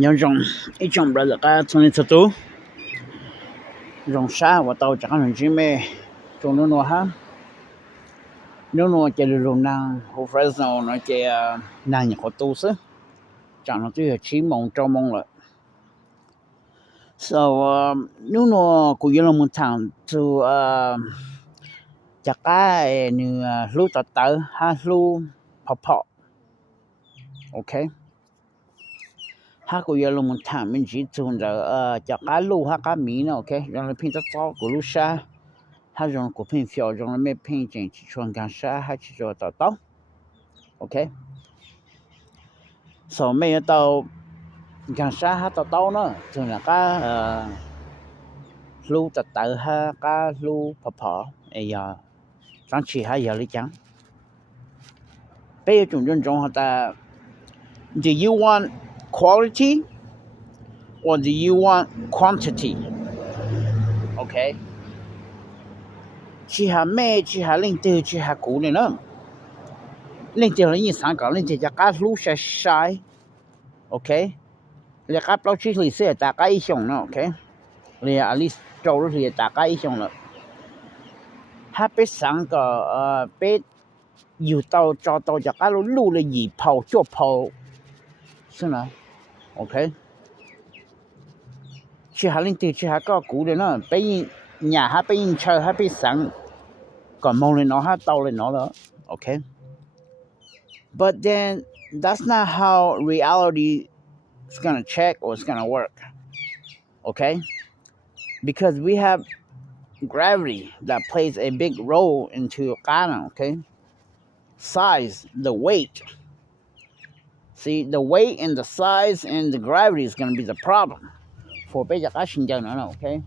有一种 brother 噶从你出都用啥我到这样子咩中诺诺哈诺诺这里龙南和 Fresno 那个南好都是讲了最起蒙招蒙了 so 诺诺古有了木汤就จะก้าเนื้อลูกต่อๆhaลูกพอๆโอเคha กูยาลงมันถามมันจิจุนจะก้าลูกha ก้ามีนะโอเคยังเลยพิงจะต่อกูรู้ชาha ยังกูพิงเฟียวยังไม่พิงจริงที่ชวนกันชาha ที่จะต่อโอเค so ไม่ต่อกันชาha ต่อเนาะจุนละก้าลูกต่อๆha ก้าลูกพอๆไอ้ยา张起还有你讲被种的 do you want quality or do you want quantity okay 去下咩去下领导去下鼓的呢领导人三个领导จะก้าลูกใช้ okay แล้วก็เราชื่อลิเซตาก้าอีชงเนาะ okay เลยอลิสโจรู้สึกตาก้าอีชงเนาะถ้าไปสั่งก็ไปอยู่ต่อจอต่อจากการลูกเลยหยีเผาชั่วเผาใช่ไหมโอเคชื่อหาลิงตีชื่อหาก็กูเลยนะไปหญ้าหาไปยิงเชอหาไปสั่งก่อนมองเลยเนาะหาเตาเลยเนาะแล้วโอเค but then that's not how reality is gonna check or it's gonna work okay because we have gravity that plays a big role into Ghana, okay? Size, the weight. See, the weight and the size and the gravity is going to be the problem for Bejakashin, okay?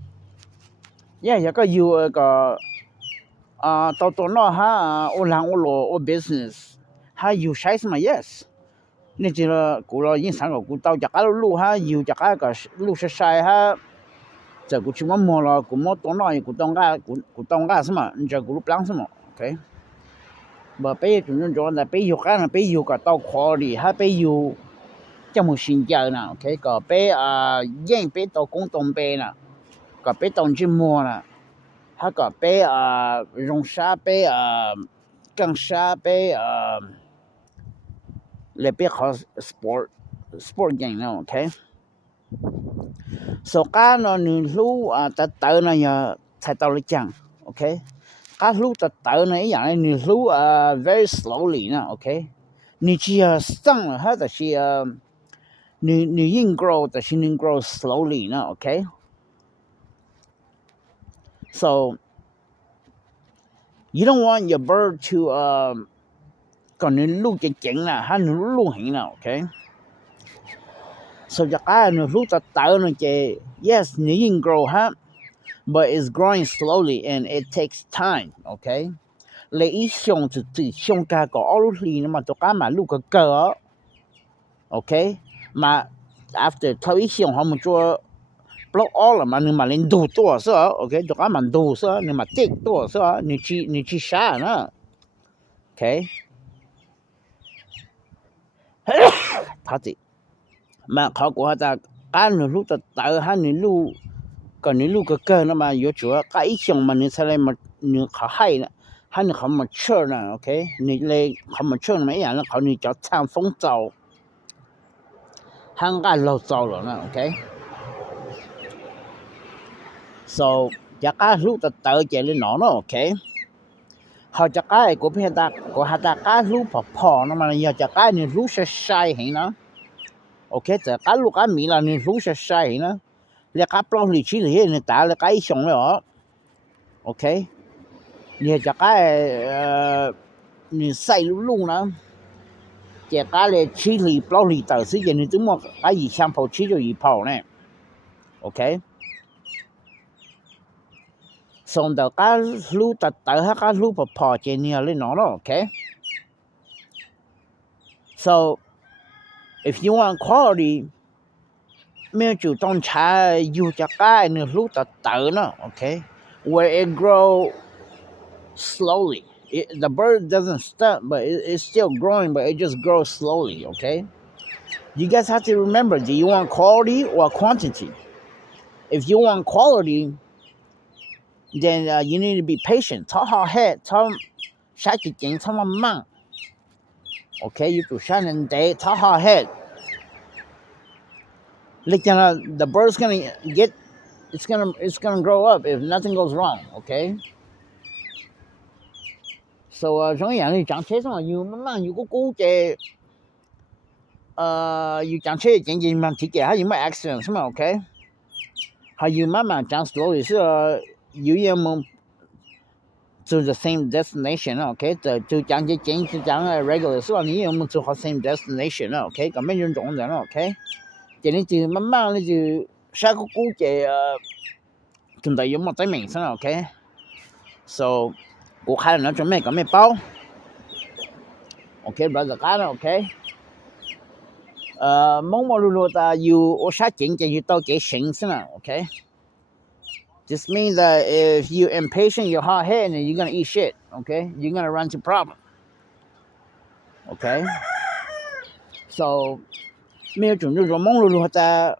Yeah, you got you Totono ha or business. How you size my yes. Nitila Kula Yin Sango Gutao Jakalu ha, you Jakaka, Lucia Shai ha. 这个去摸了，古摸多那古东家什么？你这古不啷什么 ？OK？ 不被种种的被有干了，被有个到快里，还被有这么新疆呢 ？OK？ 个被人被到广东被呢，个被当去摸了，还个被龙沙被更沙被来被好 sport game 呢 ？OK？so การนอนรู้ตัดเตอนะอย่าใช้ตอลิจังโอเคการรู้ตัดเตอนะอย่างนี้รู้ very slowly นะโอเคนี่จะสั่งฮะแต่是นี่ยิ่ง grow แต่是นี่ grow slowly นะโอเค so you don't want your bird to ก่อนนี่ลูกจะเจ๋งนะให้นี่ลูกเห็นนะโอเคso จากการรู้ตัดเตอนะเจ yes นี่ยิ่ง grow ฮะ but it's growing slowly and it takes time okay เลยอีช่วงจุดช่วงกาก็เอาลูกลีนะมาตัวการมาลูกก็เกิด okay มา after เท่าอีช่วงเขามันจะปลอกออกแล้วมันมาเล่นดูตัวซะ okay ตัวการมันดูซะนี่มาติ๊กตัวซะนี่ชี้ช้านะ okay ท่าจิมาเขาก็ว่าจะการลูกตัดเตอให้นี่ลูกก่อนนี่ลูกก็เกิดนะมาอยู่จัวก็อีช่วงมันนี่ใช่มานี่เขาให้นะให้นี่เขามาเชื่อนะโอเคนี่เลยเขามาเชื่อไม่อย่างนั้นเขานี่จะทำฟงเจ้าห้างการเราเจ้าหรอนะโอเค so จากการลูกตัดเตอเจริญหนอนะโอเคเขาจะการกูเพียงแต่กูหาแต่การลูกพอๆนะมันอยากจะการนี่ลูกใช้เห็นนะโอเคแต่การลูกการมีละนี่รู้ใช่ๆนะแล้วการปลอมหลีชี้เลยนี่ตาแล้วการอีช่องเลยเหรอโอเคเนี่ยจะการนี่ใส่ลูกนะจะการเลยชี้หลีปลอมหลีต่อสิอย่างนี้ถึงหมดการอีช่างเผาชี้จะอีเผาเนี่ยโอเคส่ง到การลูกตัดต่อให้การลูกพอๆเจนี่เลยเนาะโอเค so if you want quality ไม่จุดต้องใช้อยู่จากการนี่ลูกตัดเตอนะโอเค where it grow slowly the bird doesn't stop but it's still growing but it just grows slowly okay You guys have to remember, do you want quality or quantity? If you want quality, then you need to be patient. ถ้าหาเฮ็ดถ้าใช้จริงๆถ้ามันมั่ง Okay, you to shine and day ถ้าหาเฮ็ด like the bird's going to get it's going to grow up if nothing goes wrong, okay? So 所以人哋講車上要慢慢如果估計要講車經驗問題嘅，係要乜 accident 係咪 OK？ 係要慢慢講 slowly 是要冇to the same destination, OK？ 就講嘅經就講 regular 是話你有冇做好 same destination, OK？ 咁樣種人 OK？ 即你就慢慢你就下個估計仲係有冇仔明先 OK？ So 我開了準備咁樣包 OK brother 講啦 OK？ 懵懵碌碌的要我下緊嘅要到幾成先啦 OK？ This means that if you're impatient, you're hard-headed, and you're going to eat shit, okay? You're going to run into problems, okay? So 沒有種懵碌碌的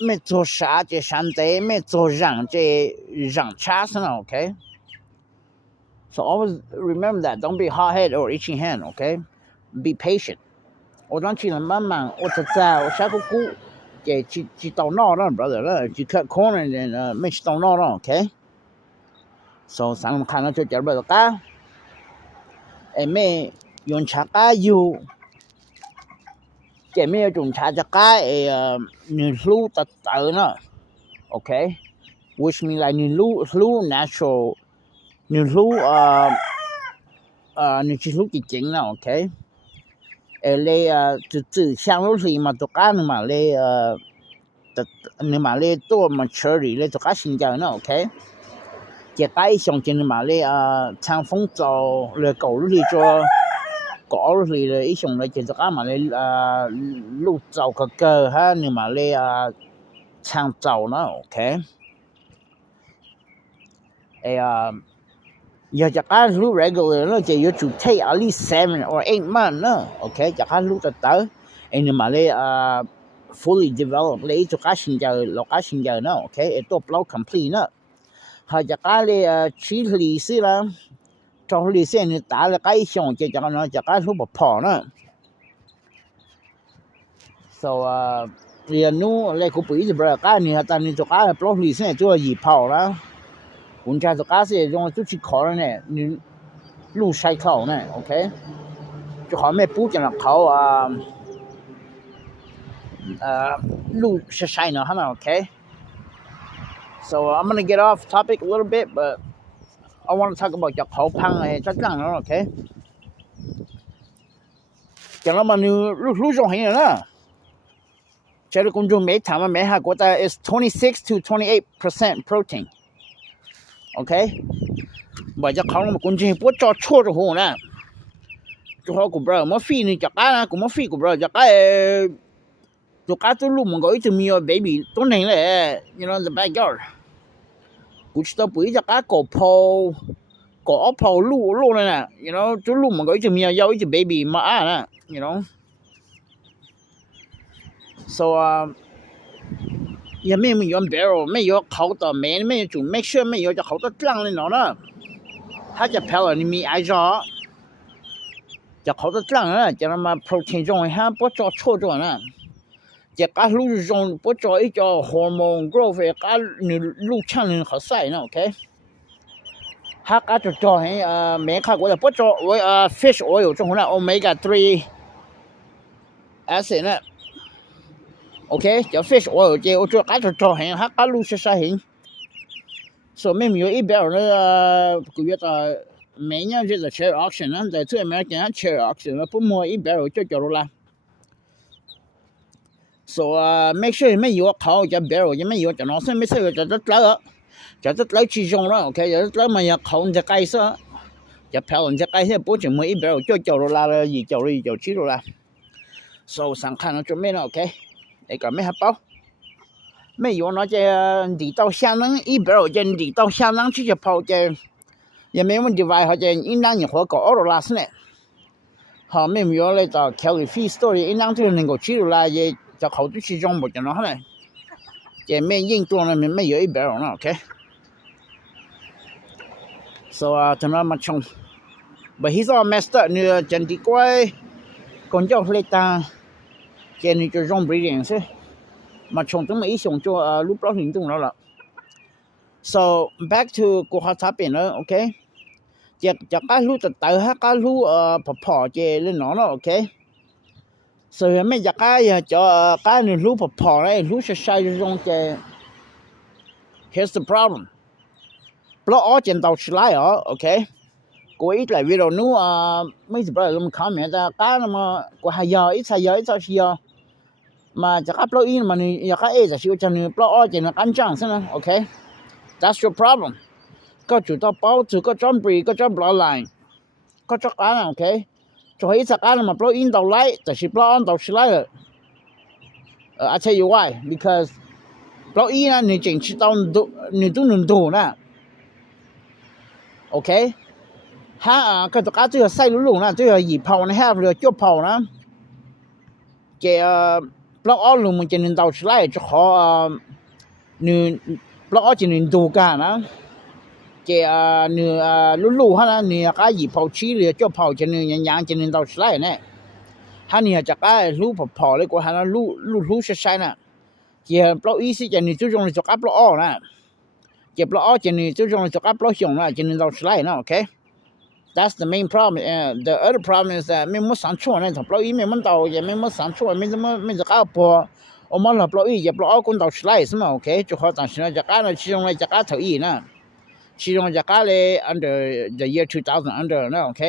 沒做啥這上帝沒做讓這讓差先啦 OK？ So always remember that. Don't be hard-headed or itching hand, okay? Be patient. 我當去了慢慢我就在我下個股去到那了 brother 了去 cut corner and 沒去到那了 OK so 上面看到就叫 brother 噶沒用茶噶有沒有用茶噶你路的到呢 OK which means like 你路 natural 你路你去路的景了 OK le từ sang lúc thì mà tụi cá mà le nhưng mà le to maturity le tụi cá sinh ra nó OK cái cái xong trên mà le trang phong trào le cầu lúc thì cho cỏ lúc thì le xong le tụi cá mà le lúc trào cơ ha nhưng mà le trang trào nó OK giờ chắc là lúc regular nó chỉ to take at least 7 or 8 months nữa, okay? Chắc là lúc tới nhưng mà lấy fully developed lấy cho cá sinh giờ nữa, okay? Itu belum complete nữa. Hay chắc là lấy chỉ lý sư là cho lý sư này ta là cái xong chỉ chắc là lúc bỏ nữa. So thì nu lấy cũng bị rồi cái này ta này cho cá belum lý sư này cho gì bỏ đó. 我家就假設用就去考了呢，你路塞考呢 ，OK？ 就後面補進了考路是塞呢，係咪 ？OK？So I'm gonna get off topic a little bit, but I want to talk about 入口棚嘅質量咯 ，OK？ 講到嘛，你路上係啦，這個公眾沒談嘛，沒下覺得 is 26 to 28% protein。OK mà chắc không mà con chim bút cho chua rồi hồ nè cho họ cũng bro mà phi này chắc á cũng mà phi cũng bro chắc tôi lúc mà gọi từ mio baby tôi này là you know the backyard cũng tao bưởi chắc á cổ po lu này nè you know tôi lúc mà gọi từ mio giao từ baby mà nè you know so 也没有用 barrel 没有烤的没有煮 make sure 没有就好多脏的呢他就漂了你咪爱着就好多脏了就那么 protein 中哈不做错着呢就个路中不做一个 hormone growth 个你路chan人好晒呢 OK 他个就做没看过的不做我fish oil 中了 omega 3 acid 呢OK 就 fish oil 即我做cá做hình hát cá lu sa hình so mình有一表那个月的每年就是 share auction 呢在最美讲 share auction 不摸一表就叫了 so make sure 没有考就表也没有就那是没事就来其中了 OK 就来嘛要考就该说就漂亮就该说不就摸一表就叫了一叫去了 so 上看了准备了 OK để cả mấy hạt bao mấy vụ nó chơi đi tàu sang nắng ít bữa chơi đi tàu sang nắng chỉ cho phao chơi giờ mấy mình đi vài họ chơi ít nắng nhiều khó có rồi là thế này 好妹妹来到 Kelly Free Story 一两天能够记录来也就好多其中不讲了嘞也没印度呢没有一边了 OK so 怎么嘛穷 but he's all messed up 你真的怪工作来当给你就种 breeding 是嘛穷这么一想就路不行动了 so back to 国华这边了 OKจะก็รู้แต่เตอฮะก็รู้พอเจเล่นเนาะโอเคส่วนไม่จะก็จะก็นี่รู้พอเลยรู้ใช้ๆตรงเจ here's the problem เพราะอ๋อเจนเตาฉลายอ๋อโอเคกูอีกหลายวิดีโอนู้ไม่สิบล้มคำเนี่ยแต่ก็มากูหายอีกใช้มาจะก็เพราะอีมันอยากก็จะชิวจังเพราะอ๋อเจนกันจังใช่ไหมโอเค that's your problemก็จุดต่อเป้าจุดก็จอมปรีก็จอมปลาไหลก็จักการโอเคจะให้สักการมาปลาอินเตาไหลแต่สิปลาอันเตาฉลายI tell you why because ปลาอินนี่จริงชิตอนนี่ตู้นึงดูนะโอเคฮะก็จะการจะใส่ลุงนะจะหยิบเผานะฮะหรือจุดเผานะเจ้ปลาอ้อลุงมันจะนึงเตาฉลายจะขอนี่ปลาอ้อจะนึงดูกันนะเจ้นี่ลุฮะนะนี่ก็หยิบเผาชี้หรือจุดเผาจะนึงยังจะนึงเตาฉลายเนี่ยฮะนี่จะก็รู้พอเลยกว่าฮะนะรู้ใช่ๆนะเจ้ปลาอีสิจะนี่จุดตรงจะกับปลาอ้อนะเจ้ปลาอ้อจะนี่จุดตรงจะกับปลาหงนะจะนึงเตาฉลายนะโอเคThat's the main problem. And the other problem is that ไม่มั่วสันชั่วนะถ้าปล่อยไม่มันเตาอย่าไม่มั่วสันชั่วไม่จะก้าวพอเอามาแล้วปล่อยอย่าปล่อยคนเตาฉลายใช่ไหมโอเค就好当时呢จะก้าว呢其中呢จะก้าวเท่าอีนะ其中จะก้าวเลย under the year 2000 under นะโอเค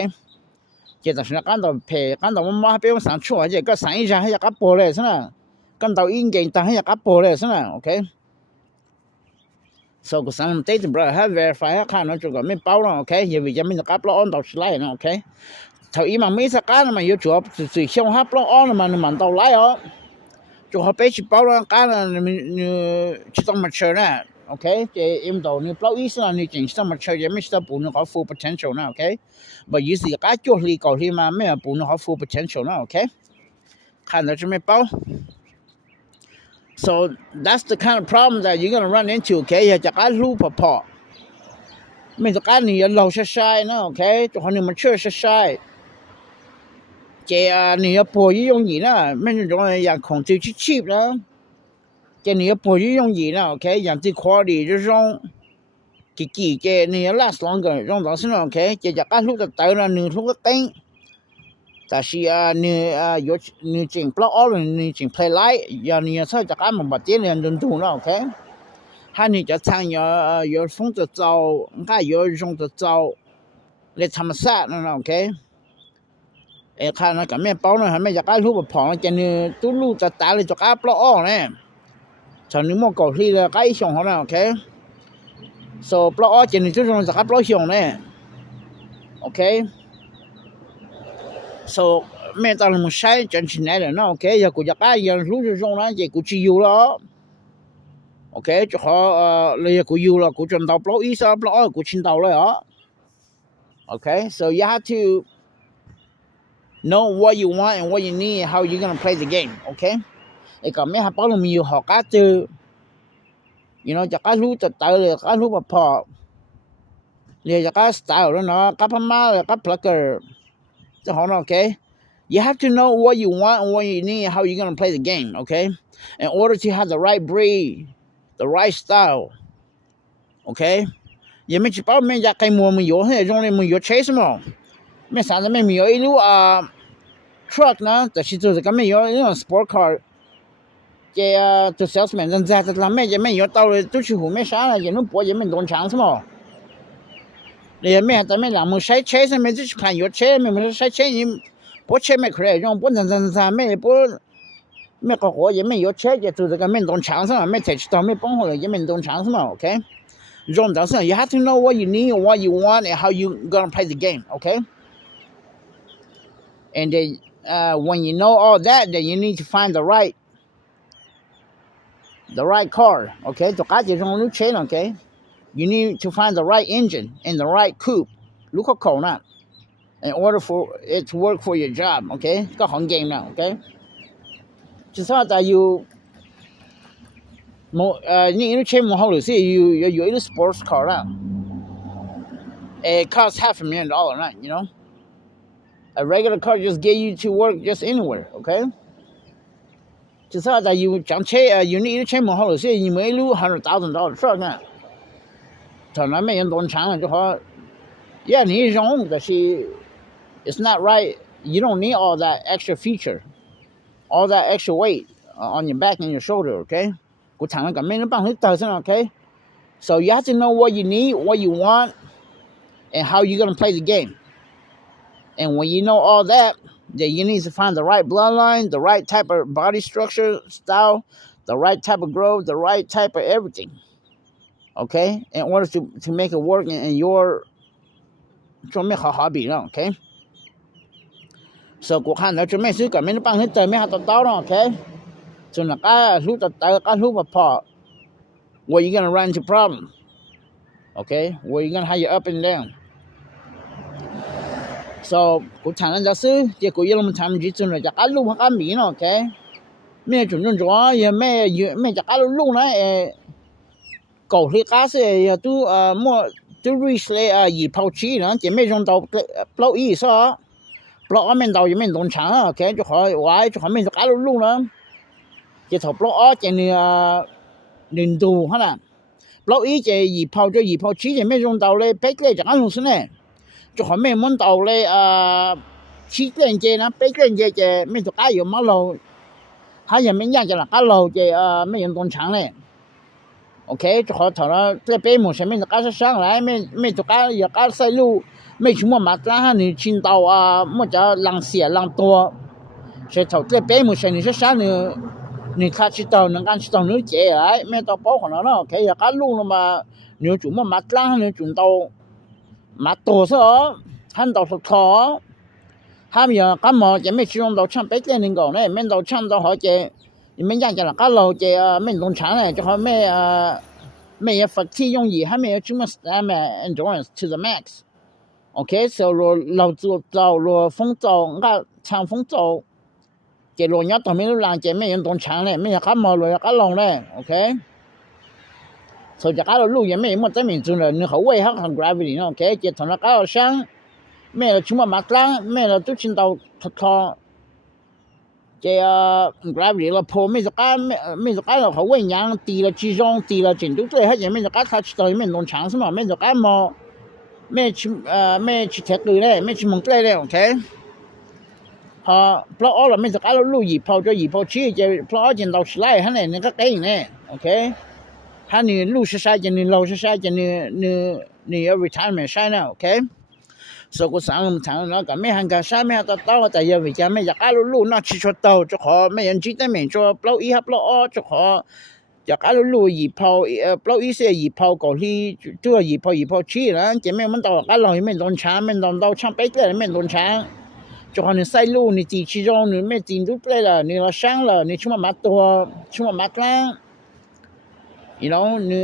จะ当时呢干到赔干到我妈被我สันชั่วจะก็สัน一下ให้จะก้าวพอเลยใช่ไหม干到应该但ให้จะก้าวพอเลยใช่ไหมโอเคSo ko sang date bro have verify ค่าเนาะจุก็ไม่เป้าเนาะโอเคอย่าวิจะไม่กับปลาออนตอฉลายเนาะโอเคถ้าอีมันไม่สักการมันอยู่จบสิช่วงหาปลาออนมันตอไหลอ๋อจุเขาไปสิเป้าแล้วการนี่สิต้องมาเชิญนะโอเคเจอิมโตนี่ปลาอีสนี่จริงต้องมาเชิญยังไม่สิปูนเขา full potential นะโอเคบ่อยู่สิก็จุลีก็ที่มาไม่ปูนเขา full potential นะโอเค看到จะไม่เป้าSo that's the kind of problem that you're going to run into, okay? อยากจะการรู้พอไม่ต้องการนี่เราใช้ๆนะโอเคตัวนี้มันเชื่อใช้ๆเจ้านี่ปล่อย用意นะไม่ต้องอย่าง控制去 cheap นะเจ้านี่ปล่อย用意นะโอเคอย่างที่ quality 这种几เจ้านี่ last longer 这种东西นะโอเคเจ้าจะการรู้แต่ละนึงรู้ก็ติ้ง但是有你进不all你进 play light 要你说จะการมันบ่เต็ม人多了 OK 还你จะ参有风的招还有用的招来他们杀那 OK 看那个面包呢还没จะการรู้บ่พอจะนี่ตู้รู้จะตาเลยจะการปลออเนี่ยฉันนึกว่าก็ที่ละใกล้ชงเขานะ OK so ปลออจะนี่ตู้รงจะการปลอชงเนี่ย OK So ไม่ต้องมาใช้จนชินได้แล้วนะโอเคอย่ากูจะก้าอย่ารู้จะตรงนั้นอย่ากูจะอยู่แล้วโอเคจะขอเลยอย่ากูอยู่แล้วกูจน到ปลออีซะปลอกูชิน到เลยอ่ะ Okay so you have to know what you want and what you need and how you're going to play the game okay ไอ้ก็ไม่หาปลอมีอยู่หอกาจือ you know จะก้ารู้แต่เลยก้ารู้พอเลยจะก้าสไตล์แล้วเนาะก้าพม่าก้าพลักเกอร์Okay, you have to know what you want and what you need and how you're going to play the game, okay? In order to have the right breed, the right style, okay? 也没去报没家开模没有，那种的没有 chase 嘛，没啥子没有一路truck 呢，但是就是个没有那种 sport car， 这就 salesman 人在这上面也没有到了，都去后面啥了，也能播也没动枪是嘛。也没咱们两么晒车上面就是看有车没晒车人不车没可以用不能没不没个活也没有车也就这个没动墙上没才知道没帮好了也没动墙上嘛 OK 用到上 you have to know what you need what you want and how you gonna play the game okay and then when you know all that then you need to find the right car okay ตัวการจะ用车 okay You need to find the right engine and the right coupe ลูกเขานะ in order for it to work for your job okay ก็ของเกมนะ okay 至少在有你因为车冇好的是有一个 sports car 啦 it costs $500,000 right you know a regular car just get you to work just anywhere okay 至少在有讲车有你一个车冇好的是你每路$100,000是吧可能没人懂长了就好 yeah 你用但是 it's not right you don't need all that extra feature all that extra weight on your back and your shoulder okay กูถามกับไม่ได้帮你导上 okay so you have to know what you need what you want and how you're going to play the game and when you know all that then you need to find the right bloodline the right type of body structure style the right type of growth the right type of everything okay in order to make it work in your 就ไม่好好比了 okay so กู看到就没事กับไม่ได้帮你导ไม่好导了 okay so 那个路的导个路不跑 where you going to run into problem okay where you going to have your up and down so กูถามแล้วจะซื้อเดี๋ยวกูยังทำจิตจนจะการ路พักมีเนาะ okay ไม่จุนจนจ้ะยังไม่จะการ路นะ狗ที่ก้า是要都么都 reach เลย以抛弃นะจะไม่จง到ปล่อยอีซะปล่อยไม่到ยังไม่ตรง长啊 okay 就好ไว้就好ไม่จะการ路นะจะถอปล่อยจะเนี่ย1度ฮะน่ะปล่อยจะ以抛就以抛弃จะไม่จง到เลยไปเลยจะการ路是呢就好ไม่มัน到เลย七连接นะไป连接จะไม่จะการ有马路还也没样จะละการ路จะไม่人ตรง长嘞OK 就好头了这边目前面的干上来没就干也干塞路没什么嘛然后你听到么叫浪血浪多所以头这边目前你是啥呢你看知道能干知道你接来没到包可能了 OK 也干路了嘛你怎么嘛然后你准到嘛多少看到是头他们也干嘛也没使用到唱北京人讲呢没到唱到好些你们讲了干路这没农场呢就好没有发起用意还没有这么endurance to the max okay so 老做到了风走长风走这罗鸟都没有让这没有农场呢没有干嘛了干路呢 okay so 这干路也没有证明出来你好为它很 gravity okay 这从那干上没有什么马上没有都听到他这gravity 了破没就干了好为娘低了集中低了进度对还也没就干他知道没农场是嘛没就干嘛没去铁路嘞没去蒙对嘞 OK 好เพราะall了没就干了路一跑就一跑去就เพราะ进到起来他呢那个给呢 OK 他你路是啥就你路是啥就你要 retirement 啥呢 OK so กูสั่งทางแล้วก็ไม่หันกันซ้ายไม่หันต่อแต่ยังไม่จะไม่อยากเอาลูกน่าชิชดเตาจะขอไม่ยันจิตไม่จะเปล่าอีฮับเปล่าอ้อจะขออยากเอาลูกอีพอเปล่าอีเสียอีพอก่อนที่ตัวอีพอชี้นะจะไม่มันต่อกันเราไม่โดนช้างไม่โดนเราช่างไปเลยไม่โดนช้างจะขอนี่ใส่ลูกนี่จีชิจงนี่ไม่จีนทุกเลยล่ะนี่เราช่างล่ะนี่ชั่วมาตัวชั่วมาตั้ง you know นี่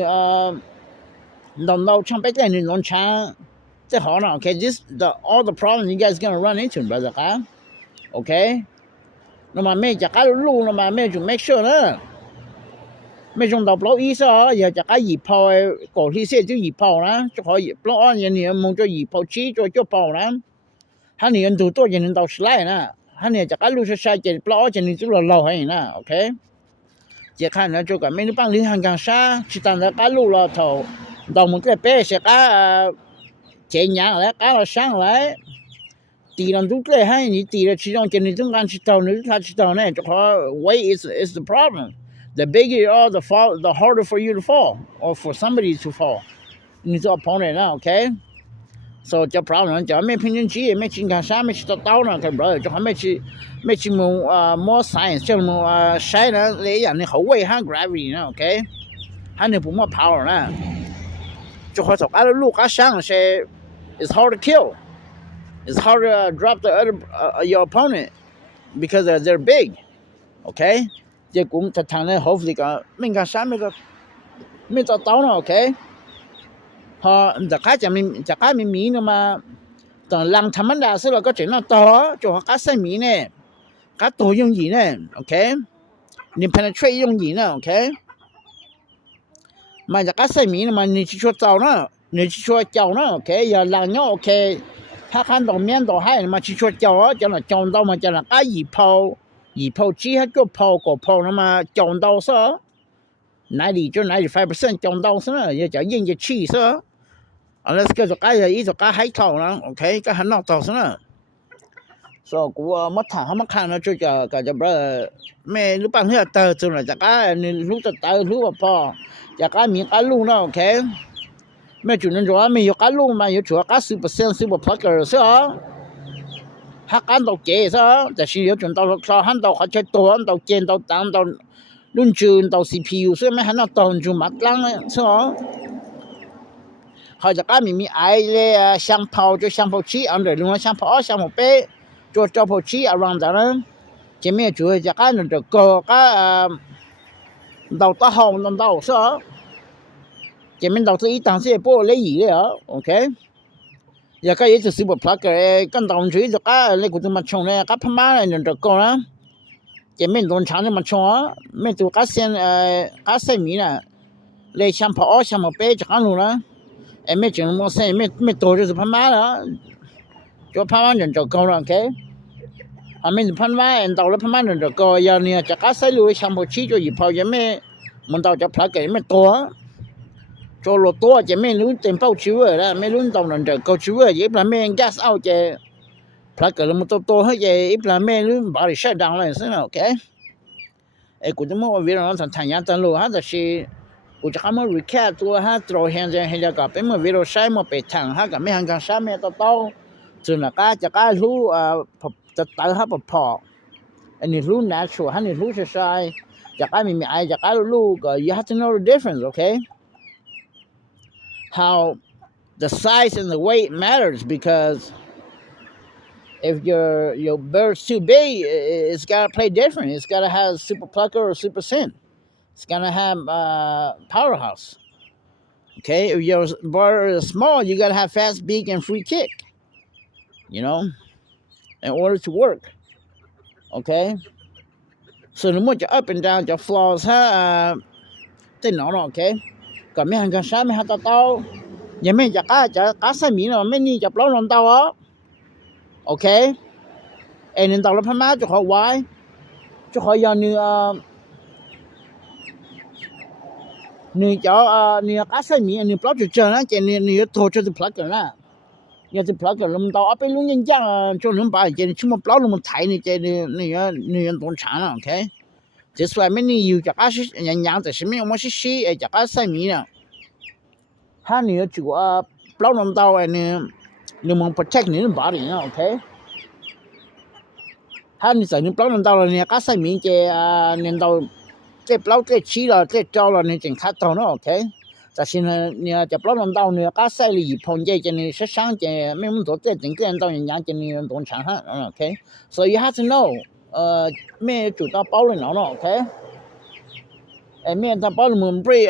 โดนเราช่างไปเลยนี่โดนช้าง这好呢 okay this all the problems you guys going to run into brother okay 那么没จะการ路那么没就 make sure 呢ไม่จง到ปล่อยอีซะอย่าจะอีพอก่อนที่เสียจะอีพอนะจะขอปล่อยอย่างนี้มองจะอีพอชี้จะพอนะถ้านี่ดูตัวอย่างนี้到起来นะถ้านี่จะการ路是啥จะปล่อยจะนี่就老ให้นะ okay จะ看呢就个没你帮你看干啥去当的การ路了头到我们这边是这样来干了上来地上都来还你地了其中跟你中间去到你他去到呢就好 weight is the problem the bigger you are the harder for you to fall or for somebody to fall 你做opponent นะ okay so 这 problem 就没平均值没去干啥没去到呢看 brother 就还没去more science 就晒呢那样你好 weight 和 gravity 呢 okay 还你不more power 呢就好走干了路干上是It's hard to kill. It's hard to drop the other your opponent because they're big. Okay? 这股他谈的 hopefully 个没干啥没找到呢 OK? 好，这开讲明呢嘛，当人他们的是了个真了多就个生命呢个多容易呢 OK 你 penetrate 容易呢 OK 嘛个生命嘛你去说找呢你去说叫呢 OK 要人要 OK 他看到面到海嘛去说叫啊叫了叫到嘛叫了个一泡只还就泡个泡那么叫到是95% 叫到是呢也叫应该去是Unless 叫做cái ý做cái hay thầu nó OK cái hắn nào tàu nữa so của mất thằng mất khăn nó cho cái bro mẹ lúc bạn hiểu tờ từ là cái lúc tờ lúc mà po cái miếng cái lu nó OK mẹ chủ nên rồi mẹ cái lu mà có chủ cái super plugger sao hát ăn đầu chế saoแต่是有准到说喊到还在多到见到当到论准到 CPU 所以没喊到当就马浪是哦เขาจะก็มีไอเลยช่างเผาจะช่างเผาชี้อันเดียวช่างเผาช่างเผาเป๊ะจะเผาชี้ around จากนั้นจะไม่ช่วยจะก็นั่นจะก็ดาวตะหองดาวซะจะไม่ดาวที่ตั้งเสียโป้เลยอีเลยโอเคอยากก็ยังจะซื้อแบบพลักกันดาวช่วยจะก็เลยกูจะมาชงเลยก็พม่าเลยนั่นจะก็นะจะไม่โดนช้างจะมาชงไม่ตัวก็เส้นก็เส้นมีน่ะเลยช่างเผาช่างเผาเป๊ะจะกันรู้นะไม่จริงมั้งใช่ไม่โต就是พม่าแล้ว就พม่า人就高了 OK ไม่พม่า到了พม่า人就高要เนี่ยจะก็ใส่ลุยช่างผู้ชี้就อีพอยังไม่มัน到จะพลักกันไม่ตัว就落多จะไม่รู้เต็มเป้าชิวแล้วไม่รู้到人就高ชิวอีพลังไม่ gas out จะพลักกันมันโตให้จะอีพลังไม่รู้บริษัทดังเลยสินะ OK กูจะบอกว่าเวลาเราทำงานตลอดฮะแต่是กูจะมา recap ตัวฮะตรอเห็นจะเห็นจะกับเป็นวิดีโอใช้มาไปทางฮะกับไม่หันกันใช้ไม่ต่อจนก็จะก็รู้จะตายฮะพออันนี้รู้ natural ฮะนี่รู้ใช่จะก็มีไอจะก็รู้ก็ you have to know the difference okay how the size and the weight matters because if your bird's too big it's got to play different it's got to have super plucker or super sin.It's gonna have powerhouse. Okay, if your bird is small, you gotta have fast beak and free kick. You know, in order to work. Okay. So the more you up and down your flaws, they know, okay. ก็ไม่หันกันช้าไม่หันต่อยังไม่จะก้าใส่หมีเนาะไม่นี่จะปล้องลงเตาโอเคเอ็นตอนเราพม่าจะขอไว้จะขอยาเนื้อนี่ก็ใส่มีอันนี้ปลอกจะเจอนะเจนี่โทรจะปลอกกันนะอย่าจะปลอกกันลมตาเอาไปลุงยังจังจนลมไปเจนี่ชั่วโมงปลอกลมไถนี่เจนี่ตรงช้านะโอเค这是外面你有这个是人在上面我是洗这个洗米呢他你就不要弄到你们 protect 你的 body 呢 OK 他你在你不要弄到了你个洗米这弄到这不要这起了这招了你整看到呢 OK 但是呢你就不要弄到你个洗里碰这你是上这没么多这整个人到人家这你懂场哈 OK so you have to knowไม่จุดตาเป้าเลยเนาะโอเคไม่ตาเป้ามันบริ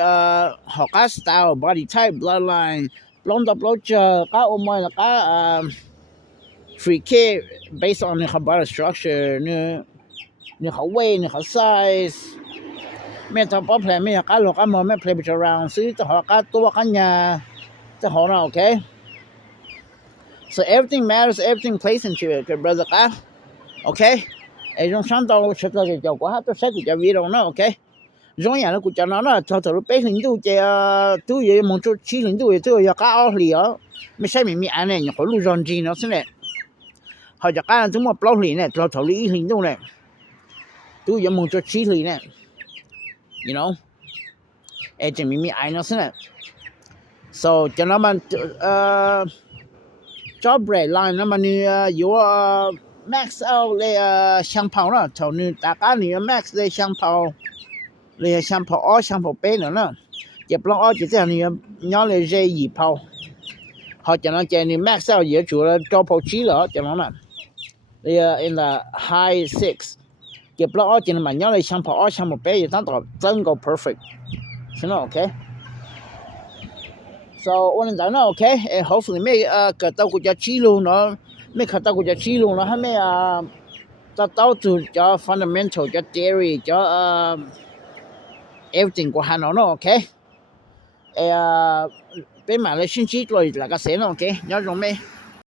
หอกสไตล์ body type bloodline ปล้องตาเป้าจะก็อมมาแล้วก็free kick based on เนี่ย body structure เนี่ย weight เนี่ย size ไม่ตาเป้า play ไม่ก็หลอกก็มองไม่ play with around ซื้อจะหอกตัวกันยาจะหอนะโอเค so everything matters everything plays into it good brother ก็โอเคไอ้รงช่างตัวชุดเราจะกว่าตัวใช้กูจะวิโรนะโอเครงอย่างนั้นกูจะนอนนะตัวไปถึงดูจะดูยังมองจุดชี้ถึงดูจะอยากก้าวเหลียวไม่ใช่ไม่มีอันเนี่ยอย่างเขาลูกจอนจีนนะสิเนี่ยเขาจะก้าวถึงมาปล้องเหลียเนี่ยตัวถอยถึงดูเนี่ยดูยังมองจุดชี้เหลียเนี่ย you know ไอ้จะไม่มีอันนะสิเนี่ย so จะนั้นมันjob break line นั้นมันอยู่max out เลยช่างเผานะเท่านี้ตาการนี่ max เลยช่างเผาเลยช่างเผาช่างเผาเป็นนะเจ็บลองจะ这样你要เลยเจอีเผาเขาจะนั้นเจนี่ max out 也主要做เผาชี้了จะนั้นเลย in the high 6เจ็บลองจะนั้นมัน要เลยช่างเผาช่างเผาเป็นตั้งแต่真够 perfect 是นะ OK so 我能讲呢 OK hopefully 没个到国家记录呢没看到国家记录呢还没到处叫 fundamental 叫 theory 叫everything 过下呢 OK 俾埋你先知來個寫 OK 有種咩